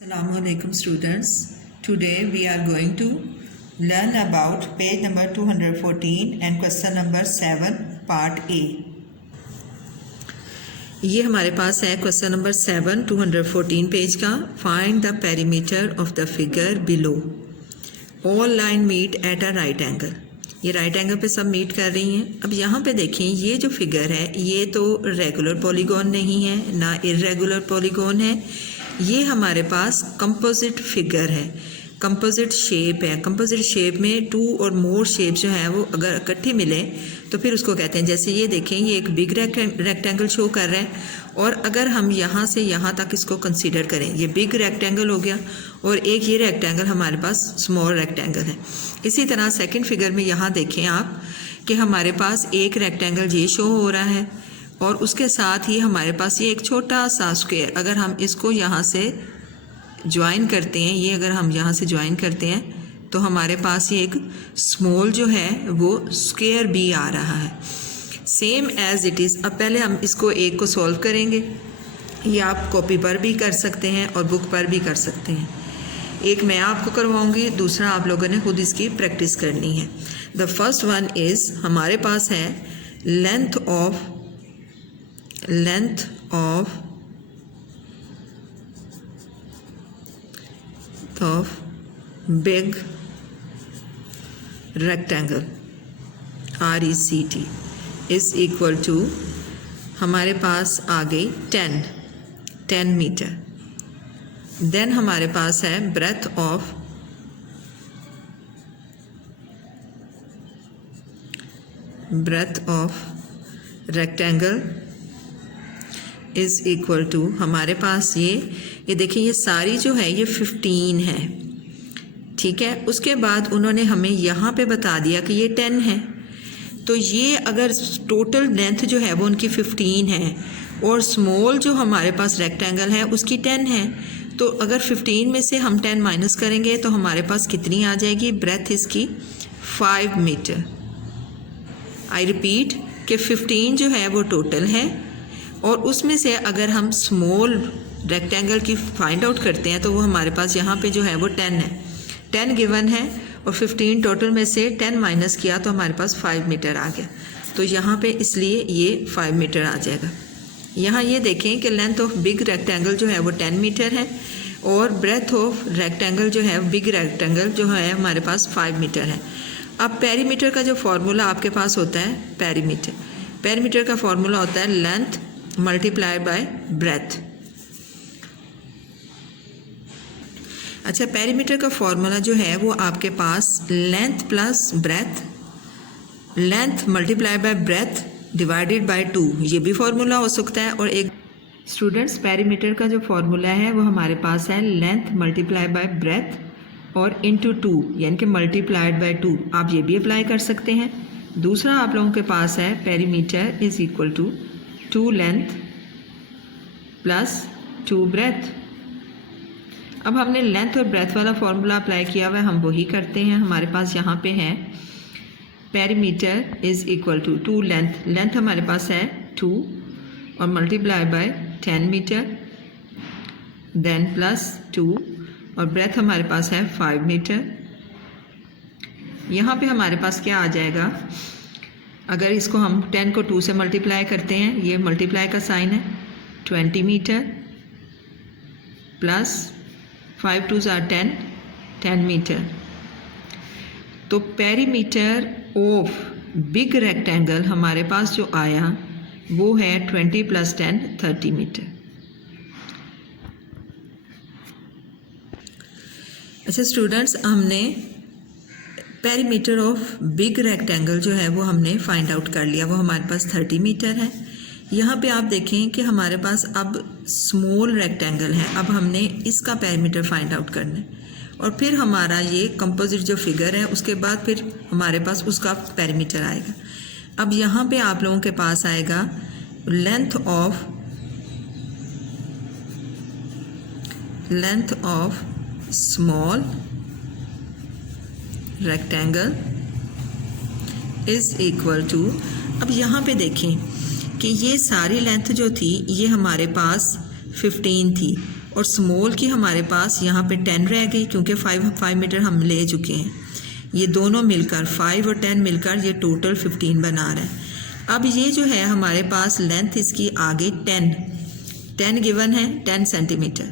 Assalamualaikum students. Today we are going to learn about page number 214 and question number 7 part A. ये हमारे पास है question number 7 214 page का. Find the perimeter of the figure below. All line meet at a right angle. ये right angle पे सब meet कर रही हैं. अब यहाँ पे देखें, ये जो फिगर है ये तो रेगुलर पॉलीगॉन नहीं है ना इर्रेगुलर पॉलीगॉन है. ये हमारे पास कंपोजिट फिगर है, कंपोजिट शेप है. कंपोजिट शेप में टू और मोर शेप जो है वो अगर इकट्ठी मिले तो फिर उसको कहते हैं. जैसे ये देखें, ये एक बिग रेक्टेंगल शो कर रहा है और अगर हम यहाँ से यहाँ तक इसको कंसीडर करें, ये बिग रेक्टेंगल हो गया और एक ये रेक्टेंगल हमारे पास स्मॉल रेक्टेंगल है. इसी तरह सेकंड फिगर में यहाँ देखें आप कि हमारे पास एक रेक्टेंगल ये शो हो रहा है और उसके साथ ही हमारे पास ये एक छोटा सा स्क्वायर. अगर हम इसको यहाँ से ज्वाइन करते हैं, ये अगर हम यहाँ से ज्वाइन करते हैं तो हमारे पास ये एक स्मॉल जो है वो स्क्वायर भी आ रहा है. Same as it is. अब पहले हम इसको एक को सॉल्व करेंगे. ये आप कॉपी पर भी कर सकते हैं और बुक पर भी कर सकते हैं. एक मैं आपको करवाऊंगी, दूसरा आप लोगों ने खुद इसकी प्रैक्टिस करनी है. द फर्स्ट वन इज़ हमारे पास है length of big rectangle RECT is equal to हमारे पास आ गई 10 मीटर. देन हमारे पास है breadth of rectangle is equal to हमारे पास ये देखिए, ये सारी जो है ये 15 है. ठीक है. उसके बाद उन्होंने हमें यहाँ पे बता दिया कि ये 10 है. तो ये अगर टोटल लेंथ जो है वो उनकी 15 है और स्मॉल जो हमारे पास रेक्टेंगल है उसकी 10 है, तो अगर 15 में से हम 10 माइनस करेंगे तो हमारे पास कितनी आ जाएगी? ब्रेथ इसकी 5 मीटर. आई रिपीट कि 15 जो है वो टोटल है और उसमें से अगर हम स्मॉल रेक्टेंगल की फाइंड आउट करते हैं तो वो हमारे पास यहाँ पे जो है वो 10 है. 10 गिवन है और 15 टोटल में से 10 माइनस किया तो हमारे पास 5 मीटर आ गया. तो यहाँ पे इसलिए ये 5 मीटर आ जाएगा. यहाँ ये देखें कि लेंथ ऑफ बिग रेक्टेंगल जो है वो 10 मीटर है और ब्रेथ ऑफ रेक्टेंगल जो है बिग रेक्टेंगल जो है हमारे पास 5 मीटर है. अब पेरीमीटर का जो फार्मूला आपके पास होता है, पेरीमीटर का फार्मूला होता है लेंथ मल्टीप्लाई बाय ब्रेथ. अच्छा, पेरीमीटर का फॉर्मूला जो है वो आपके पास length plus breadth, length multiply by breadth divided by 2, ये भी फार्मूला हो सकता है. और एक स्टूडेंट्स, पेरीमीटर का जो फार्मूला है वो हमारे पास है लेंथ मल्टीप्लाई बाय ब्रेथ और इनटू 2, यानी कि मल्टीप्लाइड बाय 2. आप ये भी अप्लाई कर सकते हैं. दूसरा आप लोगों के पास है perimeter is equal to 2 length plus 2 breadth. अब हमने लेंथ और ब्रेथ वाला फार्मूला अप्लाई किया हुआ है, हम वही करते हैं. हमारे पास यहाँ पे है perimeter is equal to 2 length हमारे पास है 2 और multiply by 10 metre, then plus 2 और ब्रेथ हमारे पास है 5 मीटर. यहाँ पे हमारे पास क्या आ जाएगा? अगर इसको हम 10 को 2 से मल्टीप्लाई करते हैं, ये मल्टीप्लाई का साइन है, 20 metre plus 5 2s are 10 metre. तो पेरीमीटर ऑफ बिग रेक्टेंगल हमारे पास जो आया वो है 20 प्लस 10 30 मीटर. अच्छा स्टूडेंट्स, हमने पेरीमीटर ऑफ बिग रेक्टेंगल जो है वो हमने फाइंड आउट कर लिया, वो हमारे पास 30 मीटर है. यहाँ पे आप देखें कि हमारे पास अब स्मॉल रेक्टेंगल है. अब हमने इसका पेरीमीटर फाइंड आउट करना है और फिर हमारा ये कंपोजिट जो फिगर है उसके बाद फिर हमारे पास उसका पेरीमीटर आएगा. अब यहाँ पे आप लोगों के पास आएगा length of small rectangle is equal to. अब यहाँ पे देखें कि ये सारी लेंथ जो थी ये हमारे पास 15 थी और स्मॉल की हमारे पास यहाँ पे 10 रह गई क्योंकि 5 मीटर हम ले चुके हैं। ये दोनों मिलकर 5 और 10 मिलकर ये टोटल 15 बना रहा है। अब ये जो है हमारे पास लेंथ इसकी आगे 10 गिवन है 10 सेंटीमीटर।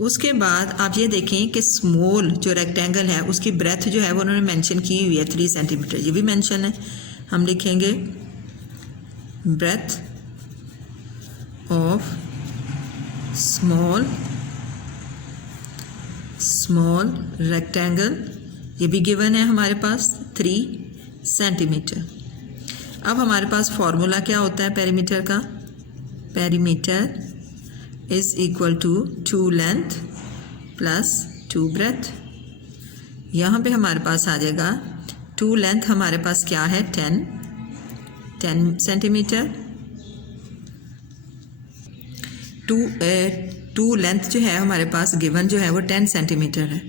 उसके बाद आप ये देखें कि स्मॉल जो रेक्टेंगल है उसकी ब्रेथ जो है वो उन्होंने मेंशन की हुई है 3 सेंटीमीटर, ये भी मेंशन है। हम लिखेंगे ब्रेथ ऑफ स्मॉल रेक्टेंगल, ये भी गिवन है हमारे पास 3 सेंटीमीटर। अब हमारे पास फॉर्मूला क्या होता है पेरीमीटर का? Perimeter is equal to 2 length plus 2 breadth. यहाँ पे हमारे पास आ जाएगा 2 लेंथ हमारे पास क्या है 10 सेंटीमीटर। 2 लेंथ जो है हमारे पास गिवन जो है वो 10 सेंटीमीटर है।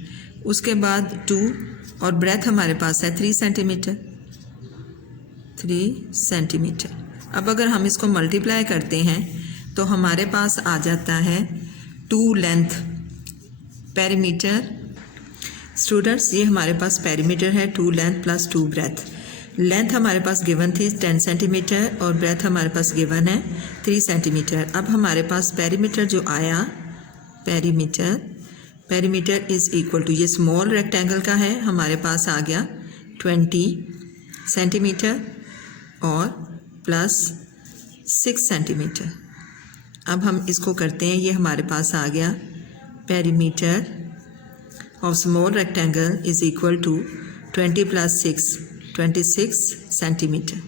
उसके बाद 2 और ब्रेथ हमारे पास है 3 सेंटीमीटर। अब अगर हम इसको मल्टीप्लाई करते हैं तो हमारे पास आ जाता है 2 लेंथ पेरीमीटर। स्टूडेंट्स ये हमारे पास पेरीमीटर है 2 लेंथ प्लस 2 ब्रेथ। लेंथ हमारे पास गिवन थी 10 सेंटीमीटर और ब्रेथ हमारे पास गिवन है 3 सेंटीमीटर। अब हमारे पास पेरीमीटर जो आया, पेरीमीटर इज़ इक्वल टू, ये स्मॉल रेक्टेंगल का है, हमारे पास आ गया 20 सेंटीमीटर और प्लस 6 सेंटीमीटर। अब हम इसको करते हैं, ये हमारे पास आ गया perimeter of small rectangle is equal to 20 plus 6 26 centimetre.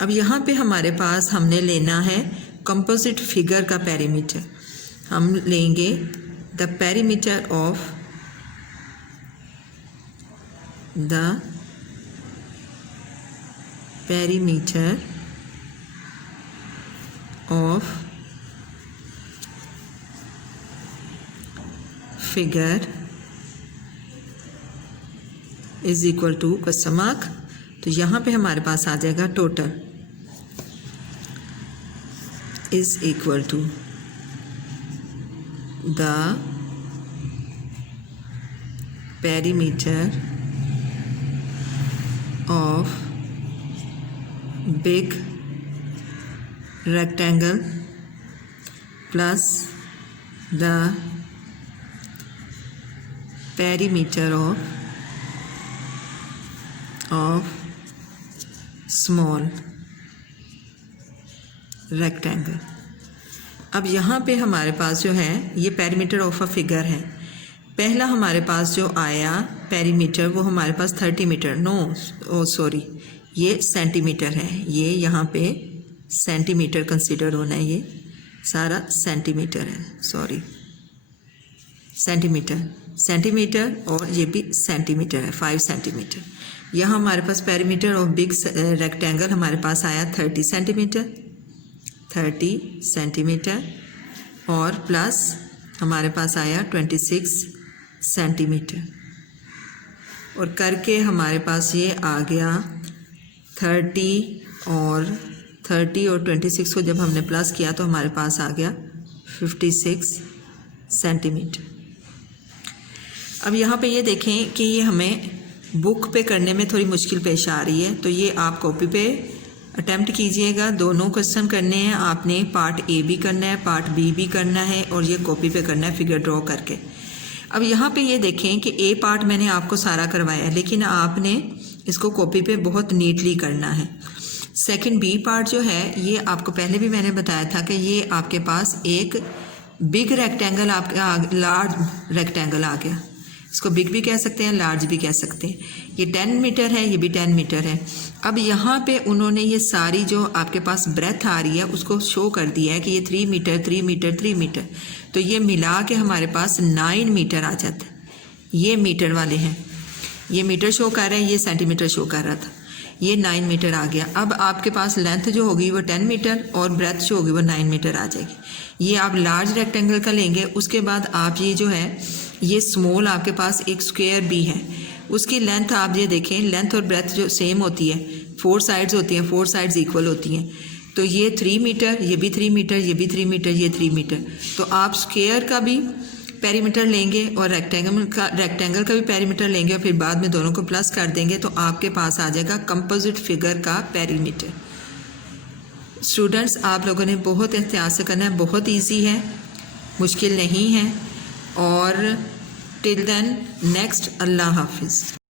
अब यहाँ पे हमारे पास हमने लेना है कंपोजिट फिगर का पेरीमीटर। हम लेंगे the perimeter of figure is equal to question mark. तो यहाँ पे हमारे पास आ जाएगा total is equal to the perimeter of big rectangle plus the perimeter of small rectangle। अब यहाँ पे हमारे पास जो है ये पेरीमीटर ऑफ अ फिगर है। पहला हमारे पास जो आया पेरीमीटर वो हमारे पास 30 मीटर ये सेंटीमीटर है। ये यहाँ पे सेंटीमीटर कंसीडर होना है, ये सारा सेंटीमीटर है, सेंटीमीटर और ये भी सेंटीमीटर है 5 सेंटीमीटर। यहाँ हमारे पास पेरीमीटर ऑफ बिग रेक्टेंगल हमारे पास आया 30 सेंटीमीटर और प्लस हमारे पास आया 26 सेंटीमीटर और करके हमारे पास ये आ गया 30 और 26 को जब हमने प्लस किया तो हमारे पास आ गया 56 सेंटीमीटर। अब यहाँ पे ये देखें कि ये हमें बुक पे करने में थोड़ी मुश्किल पेश आ रही है, तो ये आप कॉपी पे अटेम्प्ट कीजिएगा। दोनों क्वेश्चन करने हैं आपने, पार्ट ए भी करना है, पार्ट बी भी करना है और ये कॉपी पे करना है फिगर ड्रॉ करके। अब यहाँ पे ये देखें कि ए पार्ट मैंने आपको सारा करवाया है, लेकिन आपने इसको कॉपी पे बहुत नीटली करना है। सेकंड बी पार्ट जो है ये आपको पहले भी मैंने बताया था कि ये आपके पास एक बिग रेक्टेंगल आपके लार्ज रेक्टेंगल आ गया। इसको बिग भी कह सकते हैं, लार्ज भी कह सकते हैं। ये 10 मीटर है, ये भी 10 मीटर है। अब यहाँ पे उन्होंने ये सारी जो आपके पास ब्रेथ आ रही है उसको शो कर दिया है कि ये 3 मीटर। तो ये मिला के हमारे पास 9 मीटर आ जाता है। ये मीटर वाले हैं, ये मीटर शो कर रहे हैं, ये सेंटीमीटर शो कर रहा था, ये 9 मीटर आ गया। अब आपके पास लेंथ जो होगी वो 10 मीटर और ब्रेथ जो होगी वो 9 मीटर आ जाएगी। ये आप लार्ज रेक्टेंगल का लेंगे। उसके बाद आप ये जो है ये स्मॉल आपके पास एक स्क्वायर भी है, उसकी लेंथ आप ये देखें, लेंथ और ब्रेथ जो सेम होती है, 4 साइड्स होती हैं, 4 साइड्स इक्वल होती हैं। तो ये 3 मीटर, ये भी 3 मीटर, ये भी 3 मीटर, ये 3 मीटर। तो आप स्क्वायर का भी पेरीमीटर लेंगे और रेक्टेंगल का भी पेरीमीटर लेंगे और फिर बाद में दोनों को प्लस कर देंगे तो आपके पास आ जाएगा कंपोजिट फिगर का पेरीमीटर। स्टूडेंट्स, आप लोगों ने बहुत एहतियात से करना है, बहुत इजी है, मुश्किल नहीं है। और टिल देन नेक्स्ट, अल्लाह हाफिज़।